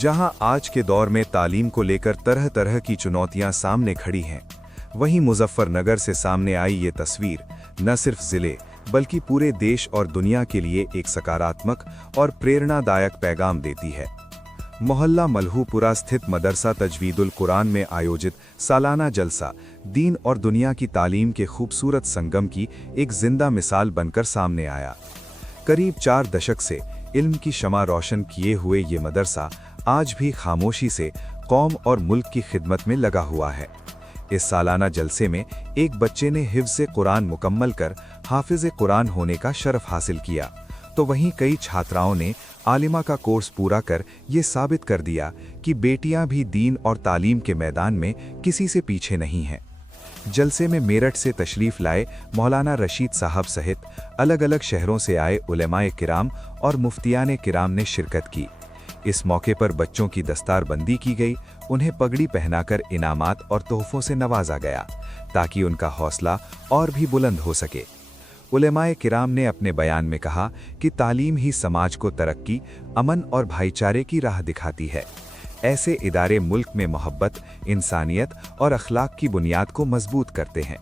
जहां आज के दौर में तालीम को लेकर तरह तरह की चुनौतियां सामने खड़ी हैं, वहीं मुजफ्फरनगर से सामने आई ये तस्वीर न सिर्फ जिले बल्कि पूरे देश और दुनिया के लिए एक सकारात्मक और प्रेरणादायक पैगाम देती है। मोहल्ला मल्हूपुरा स्थित मदरसा तजवीदुल कुरान में आयोजित सालाना जलसा दीन और दुनिया की तालीम के खूबसूरत संगम की एक जिंदा मिसाल बनकर सामने आया। करीब 4 दशक से इल्म की शमा रोशन किए हुए ये मदरसा आज भी खामोशी से कौम और मुल्क की खिदमत में लगा हुआ है। इस सालाना जलसे में एक बच्चे ने हिफ्ज़ कुरान मुकम्मल कर हाफिज़ कुरान होने का शरफ हासिल किया, तो वहीं कई छात्राओं ने आलिमा का कोर्स पूरा कर ये साबित कर दिया कि बेटियां भी दीन और तालीम के मैदान में किसी से पीछे नहीं हैं। जलसे में मेरठ से तशरीफ़ लाए मौलाना रशीद साहब सहित अलग अलग शहरों से आए उलेमाए किराम और मुफ्तियान किराम ने शिरकत की। इस मौके पर बच्चों की दस्तारबंदी की गई, उन्हें पगड़ी पहनाकर इनामात और तोहफों से नवाजा गया ताकि उनका हौसला और भी बुलंद हो सके। उलेमाए किराम ने अपने बयान में कहा कि तालीम ही समाज को तरक्की, अमन और भाईचारे की राह दिखाती है। ऐसे इदारे मुल्क में मोहब्बत, इंसानियत और अखलाक की बुनियाद को मजबूत करते हैं।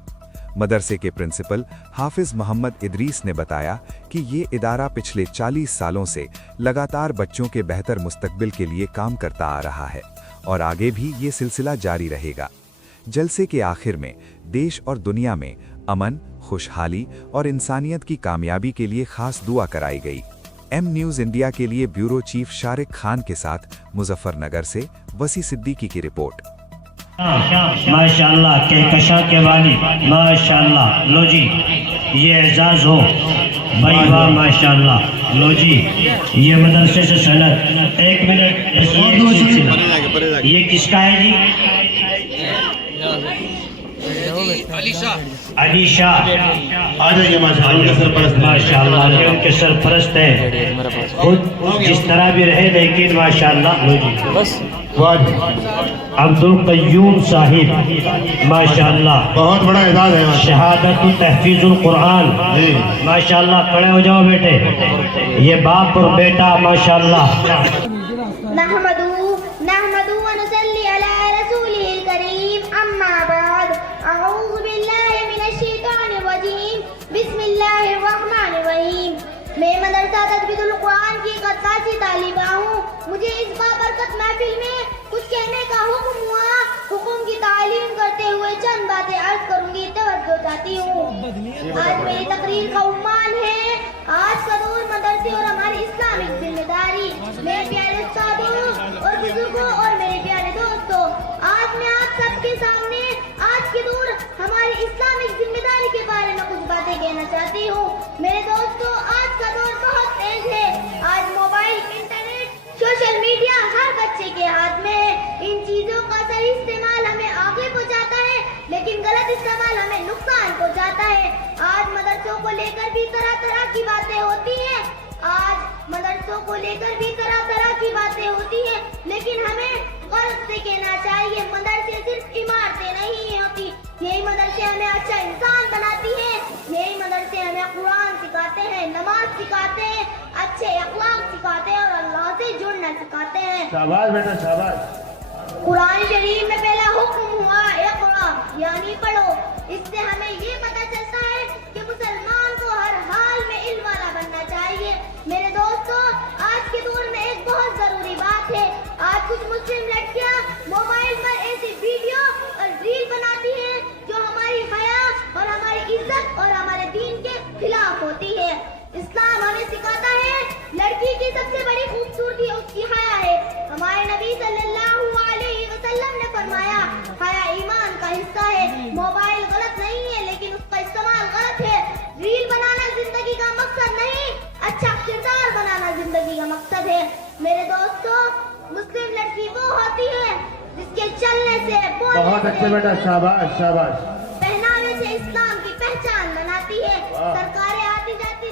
मदरसे के प्रिंसिपल हाफिज मोहम्मद इदरीस ने बताया कि ये इदारा पिछले 40 सालों से लगातार बच्चों के बेहतर मुस्तकबिल के लिए काम करता आ रहा है और आगे भी ये सिलसिला जारी रहेगा। जलसे के आखिर में देश और दुनिया में अमन, खुशहाली और इंसानियत की कामयाबी के लिए खास दुआ कराई गई। एम न्यूज़ इंडिया के लिए ब्यूरो चीफ शारिक खान के साथ मुजफ्फरनगर से वसी सिद्दीकी की रिपोर्ट। माशाअल्लाह कहकशा के वाली माशाअल्लाह, लो जी ये एजाज हो भाई, वाह माशाअल्लाह। लो जी ये मदरसे से सनद, 1 मिनट, ये किसका है जी? अली शाह, आ जाइए माशाअल्लाह, उनके सरपरस्त हैं। खुद जिस तरह भी रहे लेकिन माशाअल्लाह। लो जी बस अब्दुल कय्यूम साहिब माशाअल्लाह, बहुत बड़ा एजाज है। शहादत तहफीजुल कुरान माशाअल्लाह, खड़े हो जाओ बेटे, ये बाप और बेटा माशाअल्लाह। मैं मदरसा तजवीदुल कुरान की एक 88 तालिबा हूँ। मुझे इस बाबरकत महफिल में कुछ कहने का हुक्म हुआ। हुक्म की तालीम करते हुए चंद बातें अर्ज करूंगी, तवज्जो चाहती हूँ। आज मेरी तकरीर का उम्मान है आज का दौर मदरसे और हमारी इस्लामिक जिम्मेदारी। मेरे प्यारे उस्तादों और बुजुर्गों और मेरे प्यारे दोस्तों, आज मैं आप सबके सामने आज के दौर हमारी इस्लामिक जिम्मेदारी के बारे में कुछ बातें कहना चाहती हूँ। मेरे दोस्तों, आज का दौर बहुत तेज है। आज मोबाइल, इंटरनेट, सोशल मीडिया हर बच्चे के हाथ में है। इन चीजों का सही इस्तेमाल हमें आगे पहुंचाता है, लेकिन गलत इस्तेमाल हमें नुकसान पहुंचाता है। आज मदरसों को लेकर भी तरह तरह की बातें होती हैं। आज मदरसों को लेकर भी तरह तरह की बातें होती हैं, लेकिन हमें गौर से कहना चाहिए, मदरसे सिर्फ इमारतें नहीं होती। यही मदरसे हमें अच्छा इंसान बनाती है। यही मदरसे हमें कुरान सिखाते हैं, नमाज सिखाते हैं, अच्छे अखलाक सिखाते हैं और अल्लाह से जुड़ना सिखाते हैं। शाबाश बेटा शाबाश। कुरान शरीफ में पहला हुक्म हुआ इक़रा, यानी पढ़ो। इससे हमें ये पता चलता है कि मुसलमान को हर हाल में इल्म वाला बनना चाहिए। मेरे दोस्तों, आज के दौर में एक बहुत जरूरी बात है। आज कुछ मुस्लिम लड़कियां मोबाइल पर ऐसी वीडियो और रील बनाती हैं जो हमारी हया और हमारी इज्जत और हमारे दीन के खिलाफ होती है। इस्लाम हमें सिखाता है लड़की की सबसे बड़ी खूबसूरती उसकी हया है। हमारे नबी सल्लल्लाहु अलैहि वसल्लम ने फरमाया, हया ईमान का हिस्सा है। मोबाइल गलत नहीं है, लेकिन उसका इस्तेमाल गलत है। रील बनाना जिंदगी का मकसद नहीं, अच्छा किरदार बनाना जिंदगी का मकसद है। मेरे दोस्तों, मुस्लिम लड़की वो होती है जिसके चलने से, बहुत अच्छे बेटा, शाबाश शाबाश। पहनावे से इस्लाम की पहचान बनाती है। सरकारें आती जाती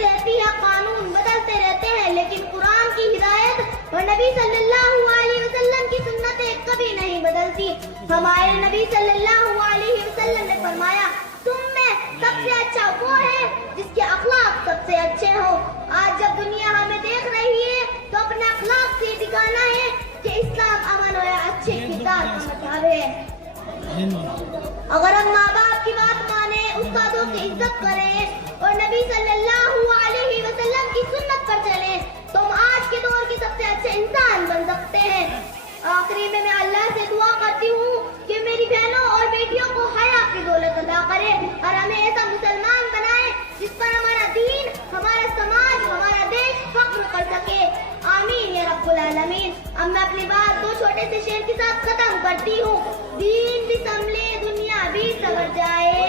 रहती हैं, कानून बदलते रहते हैं, लेकिन कुरान की हिदायत और नबी सल्लल्लाहु अलैहि वसल्लम की सुन्नतें कभी नहीं बदलती। हमारे नबी सल्लल्लाहु अलैहि वसल्लम ने फरमाया, तुम में सबसे अच्छा वो है जिसके अखलाक सबसे अच्छे हो। आज जब दुनिया हमें देख रही है तो अपने अच्छे किरदार का मतलब है। अगर हम माँ बाप की बात माने, उस्तादों की इज्जत करें और नबी सल्लल्लाहु अलैहि वसल्लम की सुन्नत पर चलें तो हम आज के दौर के सबसे अच्छे इंसान बन सकते हैं। आखिरी में मैं अल्लाह से दुआ करती हूँ कि मेरी बहनों और बेटियों को हया की दौलत अता करे और हमें ऐसा मुसलमान बनाए जिस पर हमारा दीन, हमारा समाज, हमारा देश फख्र कर सके। आमीन या रब्बुल आलमीन। अब मैं अपनी बात दो छोटे से शेर के साथ खत्म करती हूँ। दीन भी संभले दुनिया भी संवर जाए,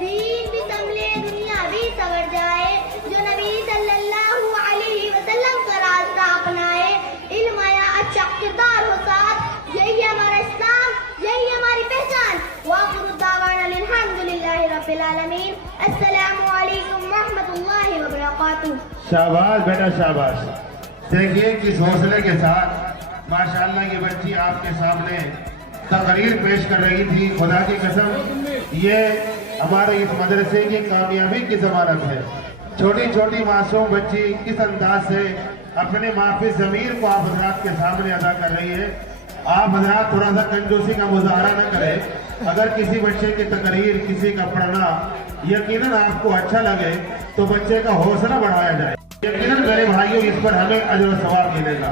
दीन भी संभले दुनिया भी संवर जाए, जो नबी सल्लल्लाहु अलैहि वसल्लम का रास्ता अपनाए, इल्म आया अच्छा किरदार हो साथ, यही हमारा इस्लाम, यही हमारी पहचान। वाखिरु दावाना अल्हम्दुलिल्लाहि रब्बिल आलमीन। अस्सलामु अलैकुम व रहमतुल्लाहि व बरकातुहू। शाबाश बेटा शाबाश। देखिए किस हौसले के साथ माशाअल्लाह ये बच्ची आपके सामने तकरीर पेश कर रही थी। खुदा की कसम ये हमारे इस मदरसे की कामयाबी की जमानत है। छोटी छोटी मासूम बच्ची किस अंदाज से अपने माफी ज़मीर को आप हजरात के सामने अदा कर रही है। आप हजरात थोड़ा सा कंजूसी का मुजाहरा न करें। अगर किसी बच्चे की तकरीर, किसी का पढ़ना यकीनन आपको अच्छा लगे तो बच्चे का हौसला बढ़ाया जाए। यकीनन मेरे भाइयों इस पर हमें अजर व सवाब मिलेगा,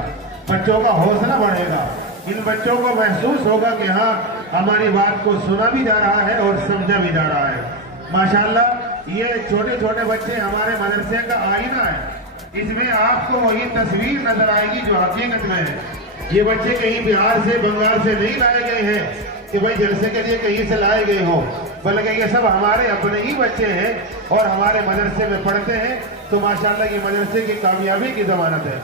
बच्चों का हौसला बढ़ेगा। इन बच्चों को महसूस होगा कि हाँ हमारी बात को सुना भी जा रहा है और समझा भी जा रहा है। माशाअल्लाह ये छोटे छोटे बच्चे हमारे मदरसे का आईना है। इसमें आपको वही तस्वीर नजर आएगी जो हकीकत में है। ये बच्चे कहीं बिहार से, बंगाल से नहीं लाए गए हैं कि भाई जलसे के लिए कहीं से लाए गए हो, बल्कि ये सब हमारे अपने ही बच्चे हैं और हमारे मदरसे में पढ़ते हैं। तो माशाअल्लाह ये मदरसे की कामयाबी की जमानत है।